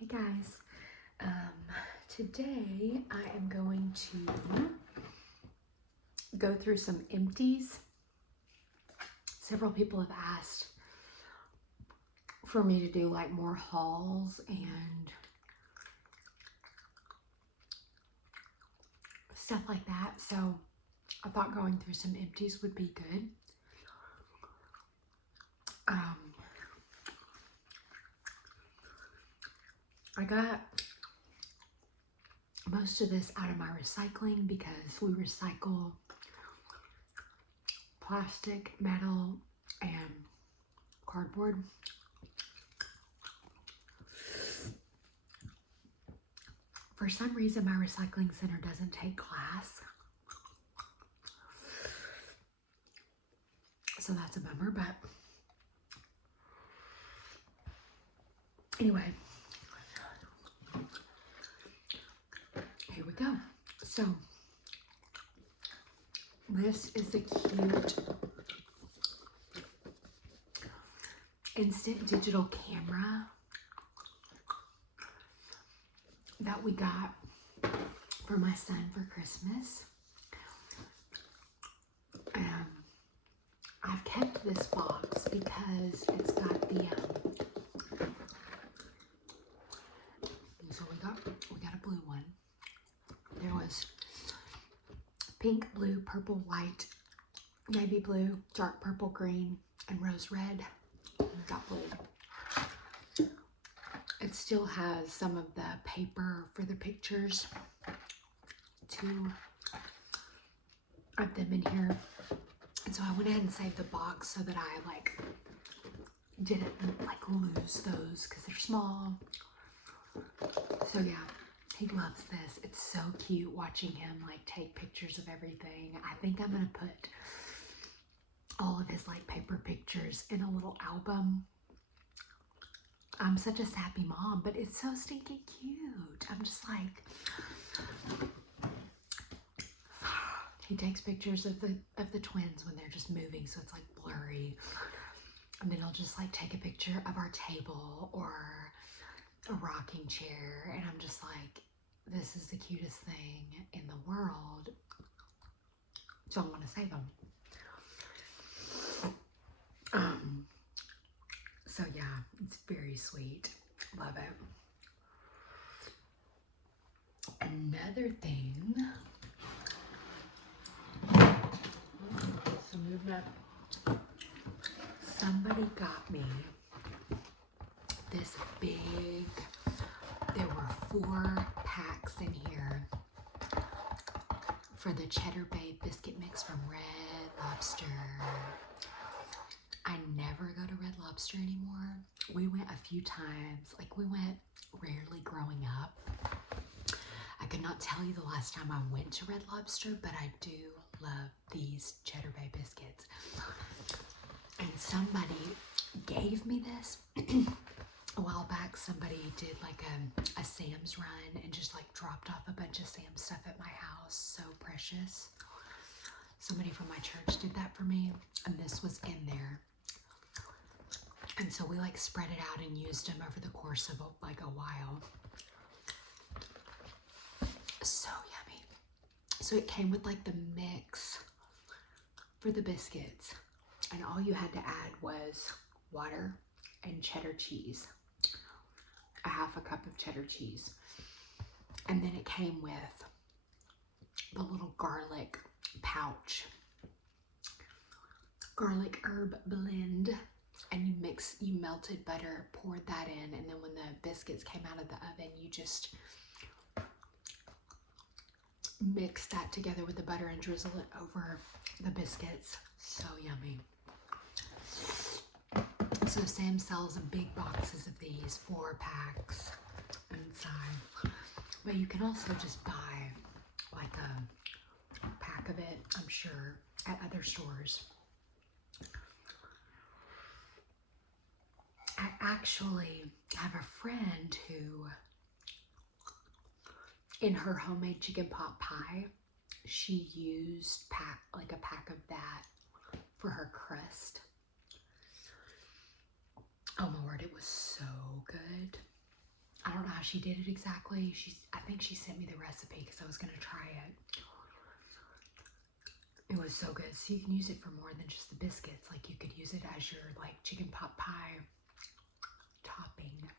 Hey guys, today I am going to go through some empties. Several people have asked for me to do like more hauls and stuff like that, so I thought going through some empties would be good. I got most of this out of my recycling because we recycle plastic, metal, and cardboard. For some reason, my recycling center doesn't take glass, so that's a bummer, but anyway, here we go. So this is the cute instant digital camera that we got for my son for Christmas. I've kept this box because it's got the so we got a blue one. There was pink, blue, purple, white, navy blue, dark purple, green, and rose red. We got blue. It still has some of the paper for the pictures, 2 of them in here. And so I went ahead and saved the box so that I didn't lose those because they're small. So yeah, he loves this. It's so cute watching him take pictures of everything. I think I'm gonna put all of his paper pictures in a little album. I'm such a sappy mom, but it's so stinking cute. I'm just he takes pictures of the twins when they're just moving, so it's blurry. And then he'll just take a picture of our table or a rocking chair, and I'm just this is the cutest thing in the world. So I want to save them. So yeah, it's very sweet. Love it. Another thing. Some movement. Somebody got me this big, there were 4 packs in here for the Cheddar Bay biscuit mix from Red Lobster. I never go to Red Lobster anymore. We went a few times, we went rarely growing up. I could not tell you the last time I went to Red Lobster, but I do love these Cheddar Bay biscuits. And somebody gave me this a while back. Somebody did a Sam's run and just dropped off a bunch of Sam's stuff at my house. So precious. Somebody from my church did that for me, and this was in there. And so we spread it out and used them over the course of a while. So yummy. So it came with the mix for the biscuits, and all you had to add was water and cheddar cheese, a half a cup of cheddar cheese. And then it came with the little garlic pouch, garlic herb blend, and you melted butter, poured that in, and then when the biscuits came out of the oven, you just mix that together with the butter and drizzle it over the biscuits. So yummy. So Sam sells big boxes of these, 4 packs inside. But you can also just buy a pack of it, I'm sure, at other stores. I actually have a friend who, in her homemade chicken pot pie, she used a pack of that for her crust. Oh my word, it was so good. I don't know she did it exactly. I think she sent me the recipe because I was going to try it. It was so good. So you can use it for more than just the biscuits. Like you could use it as your like chicken pot pie topping.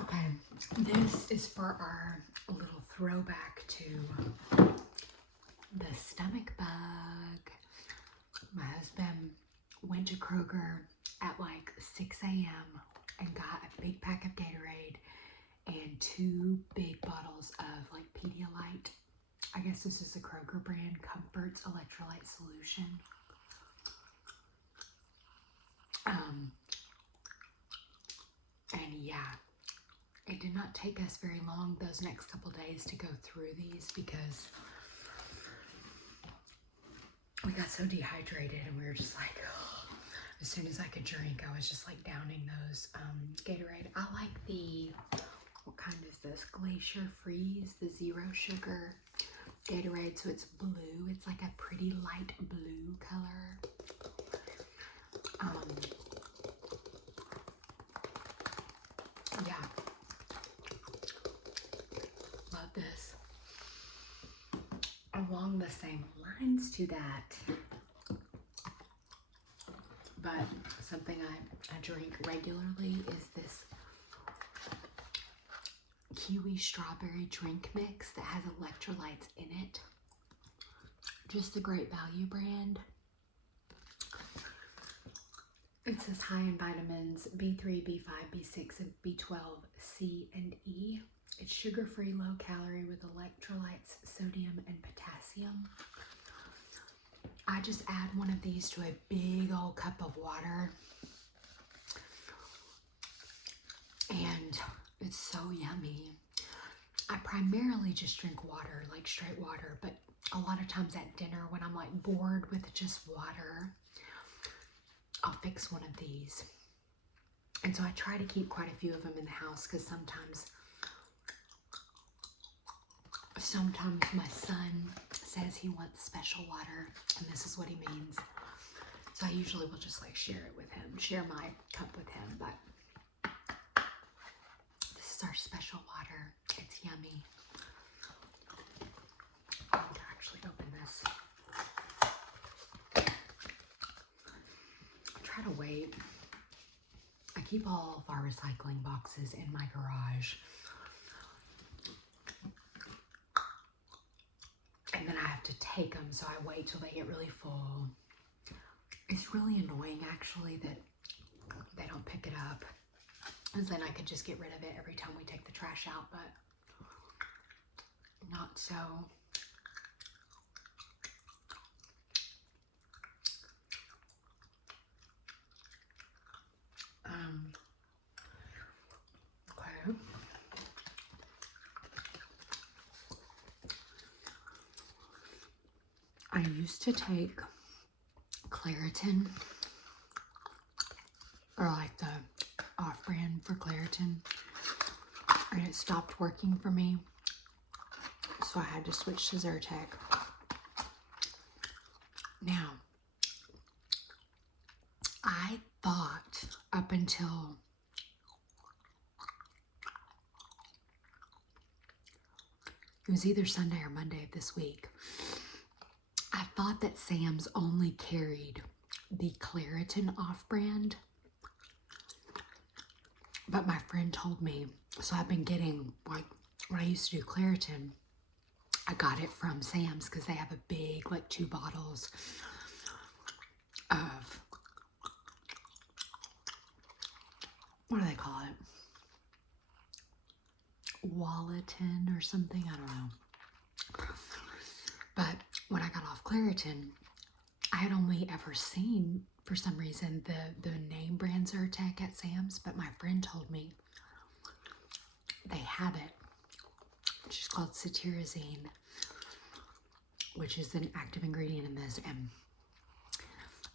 Okay, this is for our little throwback to the stomach bug. My husband went to Kroger at like 6 a.m. and got a big pack of Gatorade and 2 big bottles of like Pedialyte. I guess this is the Kroger brand, Comforts Electrolyte Solution. And yeah, it did not take us very long those next couple days to go through these because we got so dehydrated and we were just like, oh. As soon as I could drink, I was just like downing those Gatorade. I like the, what kind is this? Glacier Freeze, the 0 sugar Gatorade. So it's blue. It's like a pretty light blue color. Yeah. Love this. Along the same lines to that, but something I drink regularly is this kiwi strawberry drink mix that has electrolytes in it. Just the Great Value brand. It says high in vitamins B3, B5, B6, and B12, C, and E. It's sugar-free, low-calorie with electrolytes, sodium, and potassium. I just add one of these to a big old cup of water. And it's so yummy. I primarily just drink water, like straight water, but a lot of times at dinner when I'm like bored with just water, I'll fix one of these. And so I try to keep quite a few of them in the house because sometimes my son says he wants special water and this is what he means. So I usually will just like share it with him, share my cup with him, but this is our special water. It's yummy. I need to actually open this. I try to wait. I keep all of our recycling boxes in my garage. And then I have to take them, so I wait till they get really full. It's really annoying, actually, that they don't pick it up. Because then I could just get rid of it every time we take the trash out, but not so. Okay. I used to take Claritin, or like the off-brand for Claritin, and it stopped working for me, so I had to switch to Zyrtec. Now, I thought up until it was either Sunday or Monday of this week, I thought that Sam's only carried the Claritin off-brand, but my friend told me, so I've been getting, like, when I used to do Claritin, I got it from Sam's because they have a big, like, 2 bottles of, what do they call it? Wallatin or something, I don't know. But when I got off Claritin, I had only ever seen, for some reason, the name brand Zyrtec at Sam's, but my friend told me they have it, which is called cetirizine, which is an active ingredient in this, and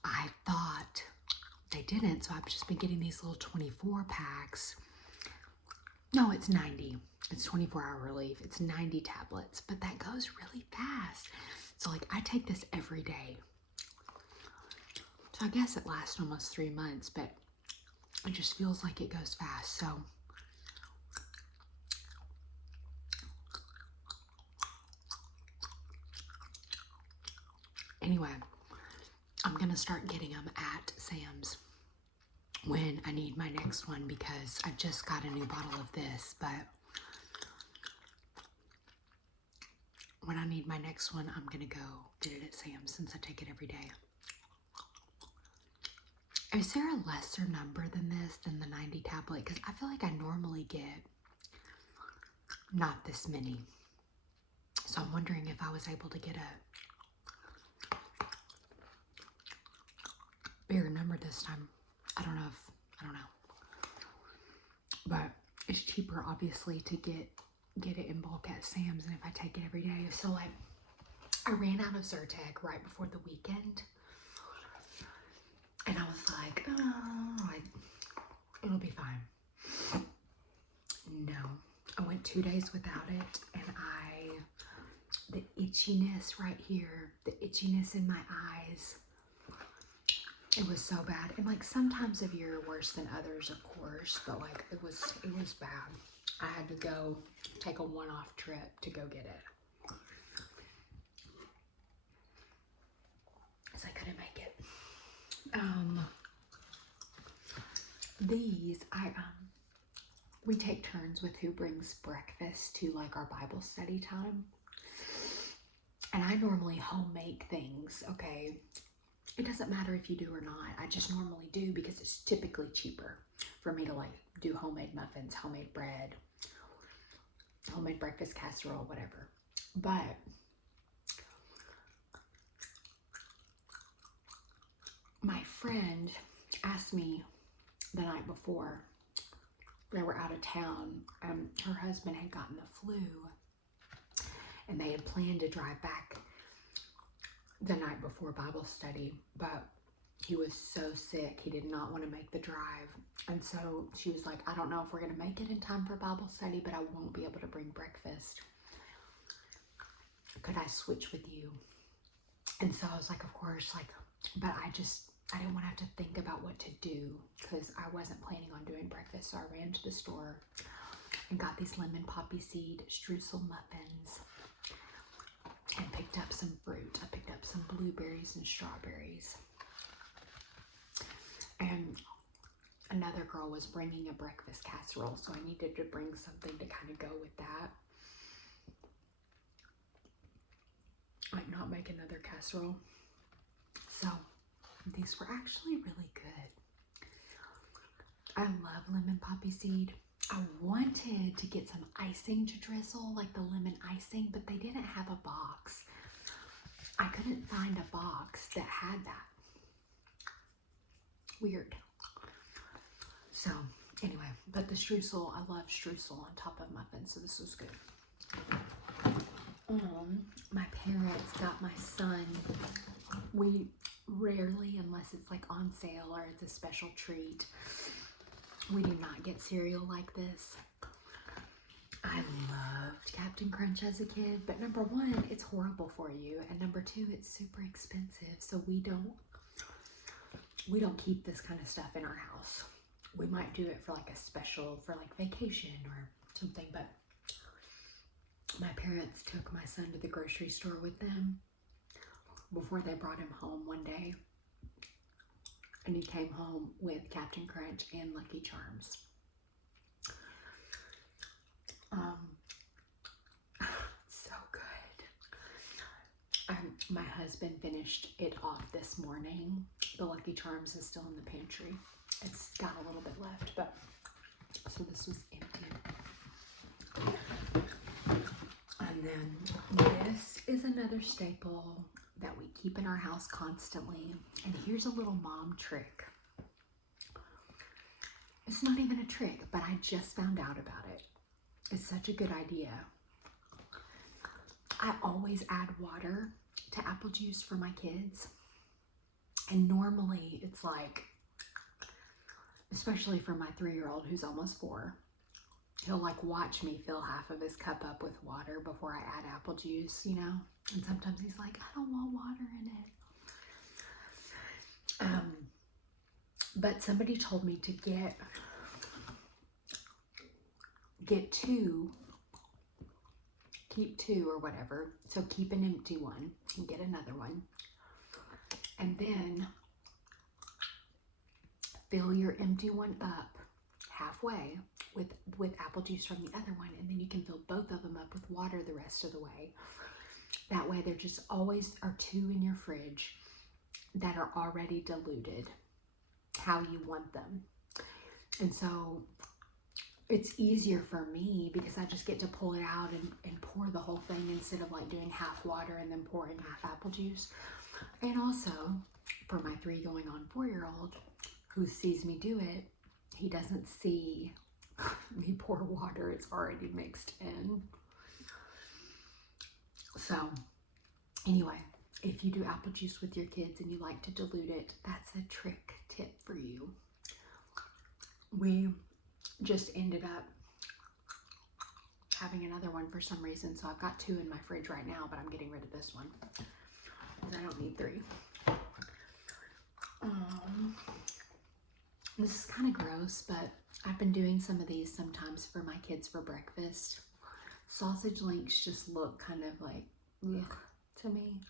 I thought they didn't, so I've just been getting these little 24 packs. No, it's 90. It's 24-hour relief. It's 90 tablets, but that goes really fast. So like I take this every day. So I guess it lasts almost 3 months, but it just feels like it goes fast. So anyway, I'm gonna start getting them at Sam's when I need my next one, because I just got a new bottle of this, but when I need my next one, I'm gonna go get it at Sam's since I take it every day. Is there a lesser number than this, than the 90 tablet? Because I feel like I normally get not this many. So I'm wondering if I was able to get a bigger number this time. I don't know. But it's cheaper, obviously, to get it in bulk at Sam's than if I take it every day. So, like, I ran out of Zyrtec right before the weekend. And I was like, oh, it'll be fine. No. I went 2 days without it, and the itchiness right here, the itchiness in my eyes, it was so bad. And like, sometimes of year are worse than others, of course, but like it was bad. I had to go take a one-off trip to go get it. So I couldn't make it. These, we take turns with who brings breakfast to like our Bible study time. And I normally home make things, okay? It doesn't matter if you do or not. I just normally do because it's typically cheaper for me to like do homemade muffins, homemade bread, homemade breakfast casserole, whatever. But my friend asked me the night before, they were out of town, her husband had gotten the flu, and they had planned to drive back the night before Bible study, but he was so sick, he did not want to make the drive. And so she was like, I don't know if we're going to make it in time for Bible study, but I won't be able to bring breakfast. Could I switch with you? And so I was like, of course, like, but I didn't want to have to think about what to do because I wasn't planning on doing breakfast. So I ran to the store and got these lemon poppy seed streusel muffins and picked up some fruit. I picked up some blueberries and strawberries. And another girl was bringing a breakfast casserole, so I needed to bring something to kind of go with that. Like, not make another casserole. So these were actually really good. I love lemon poppy seed. I wanted to get some icing to drizzle, like the lemon icing, but they didn't have a box. I couldn't find a box that had that. Weird. So anyway, but the streusel, I love streusel on top of muffins, so this was good. My parents got my son, we rarely, unless it's like on sale or it's a special treat, we do not get cereal like this. I loved Captain Crunch as a kid, but number one, it's horrible for you, and number two, it's super expensive, so we don't keep this kind of stuff in our house. We might do it for like a special, for like vacation or something, but my parents took my son to the grocery store with them before they brought him home one day, and he came home with Captain Crunch and Lucky Charms. So good. My husband finished it off this morning. The Lucky Charms is still in the pantry. It's got a little bit left, but so this was empty. And then this is another staple that we keep in our house constantly. And here's a little mom trick. It's not even a trick, but I just found out about it. It's such a good idea. I always add water to apple juice for my kids. And normally it's like, especially for my 3-year-old who's almost 4, he'll like watch me fill half of his cup up with water before I add apple juice, you know? And sometimes he's like, I don't want water in it. But somebody told me to get two, keep two or whatever. So keep an empty one and get another one. And then fill your empty one up halfway with apple juice from the other one, and then you can fill both of them up with water the rest of the way. That way there just always are two in your fridge that are already diluted how you want them. And so it's easier for me because I just get to pull it out and pour the whole thing instead of like doing half water and then pouring half apple juice. And also for my 3 going on 4-year-old who sees me do it, he doesn't see me pour water, it's already mixed in. So anyway, if you do apple juice with your kids and you like to dilute it, that's a trick tip for you. We just ended up having another one for some reason, so I've got 2 in my fridge right now, but I'm getting rid of this one because I don't need 3. This is kind of gross, but I've been doing some of these sometimes for my kids for breakfast. Sausage links just look kind of like ugh to me.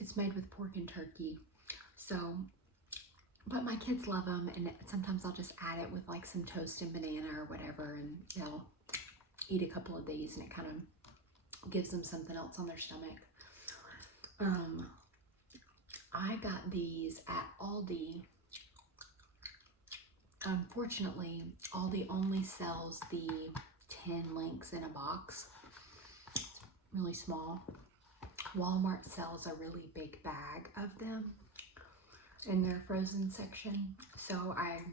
It's made with pork and turkey, so, but my kids love them, and sometimes I'll just add it with like some toast and banana or whatever, and they'll eat a couple of these, and it kind of gives them something else on their stomach. I got these at Aldi. Unfortunately, Aldi only sells the 10 links in a box. It's really small. Walmart sells a really big bag of them in their frozen section. So I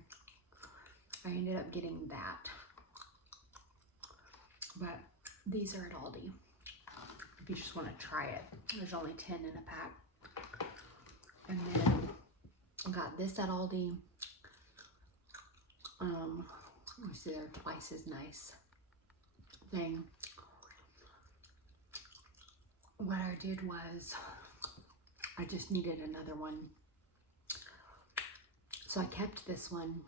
ended up getting that. But these are at Aldi. If you just want to try it, there's only 10 in a pack. And then I got this at Aldi. Let me see, they're twice as nice thing. What I did was I just needed another one. So I kept this one.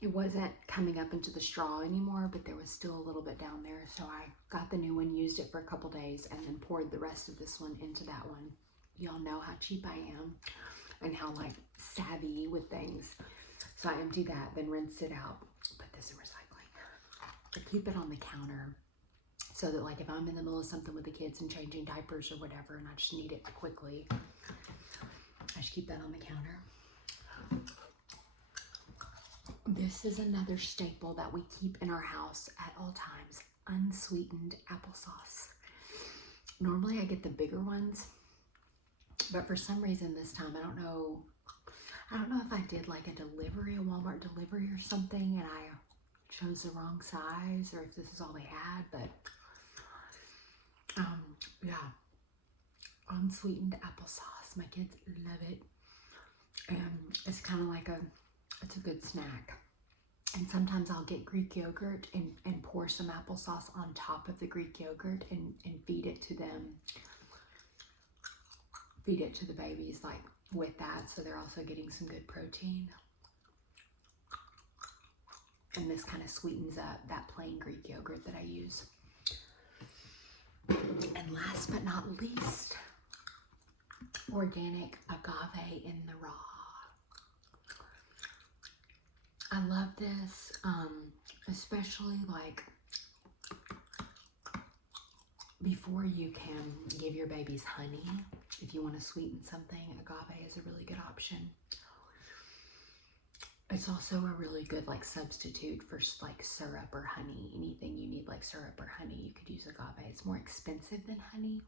It wasn't coming up into the straw anymore, but there was still a little bit down there. So I got the new one, used it for a couple days, and then poured the rest of this one into that one. Y'all know how cheap I am and how like savvy with things. So I emptied that, then rinsed it out, put this in recycling. I keep it on the counter so that like if I'm in the middle of something with the kids and changing diapers or whatever and I just need it quickly, I just keep that on the counter. This is another staple that we keep in our house at all times, unsweetened applesauce. Normally I get the bigger ones, but for some reason this time, I don't know if I did like a Walmart delivery or something, and I chose the wrong size, or if this is all they had, but yeah, unsweetened applesauce. My kids love it, and it's kind of like it's a good snack. And sometimes I'll get Greek yogurt and pour some applesauce on top of the Greek yogurt and feed it to them. Feed it to the babies like with that, so they're also getting some good protein. And this kind of sweetens up that plain Greek yogurt that I use. And last but not least, organic agave in the raw. I love this, especially like before you can give your babies honey. If you want to sweeten something, agave is a really good option. It's also a really good like substitute for like syrup or honey. Anything you need like syrup or honey, you could use agave. It's more expensive than honey.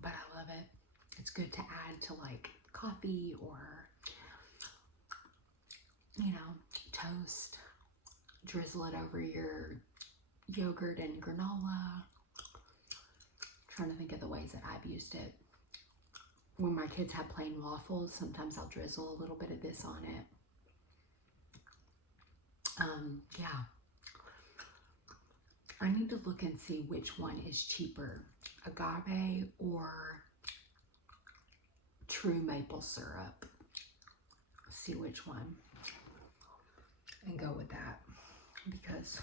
But I love it. It's good to add to like coffee or, you know, toast. Drizzle it over your yogurt and granola. Trying to think of the ways that I've used it. When my kids have plain waffles, sometimes I'll drizzle a little bit of this on it. Yeah. I need to look and see which one is cheaper, agave or true maple syrup. See which one and go with that, because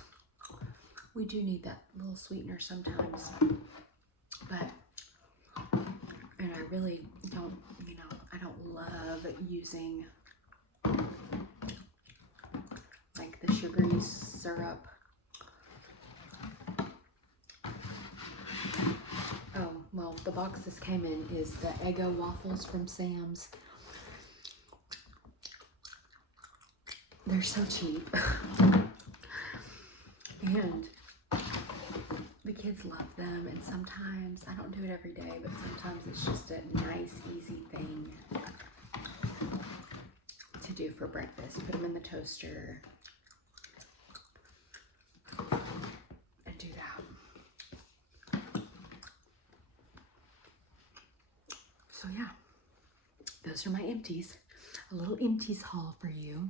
we do need that little sweetener sometimes. But, and I really don't, you know, I don't love using like the sugary syrup. Oh, well, the box this came in is the Eggo waffles from Sam's. They're so cheap. And the kids love them, and sometimes, I don't do it every day, but sometimes it's just a nice, easy thing to do for breakfast. Put them in the toaster and do that. So yeah, those are my empties. A little empties haul for you.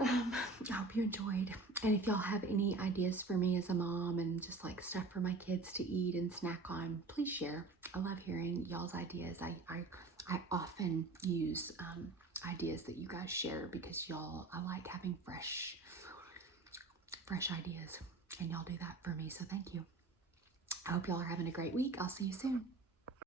I hope you enjoyed. And if y'all have any ideas for me as a mom and just like stuff for my kids to eat and snack on, please share. I love hearing y'all's ideas. I often use ideas that you guys share, because y'all, I like having fresh ideas, and y'all do that for me. So thank you. I hope y'all are having a great week. I'll see you soon.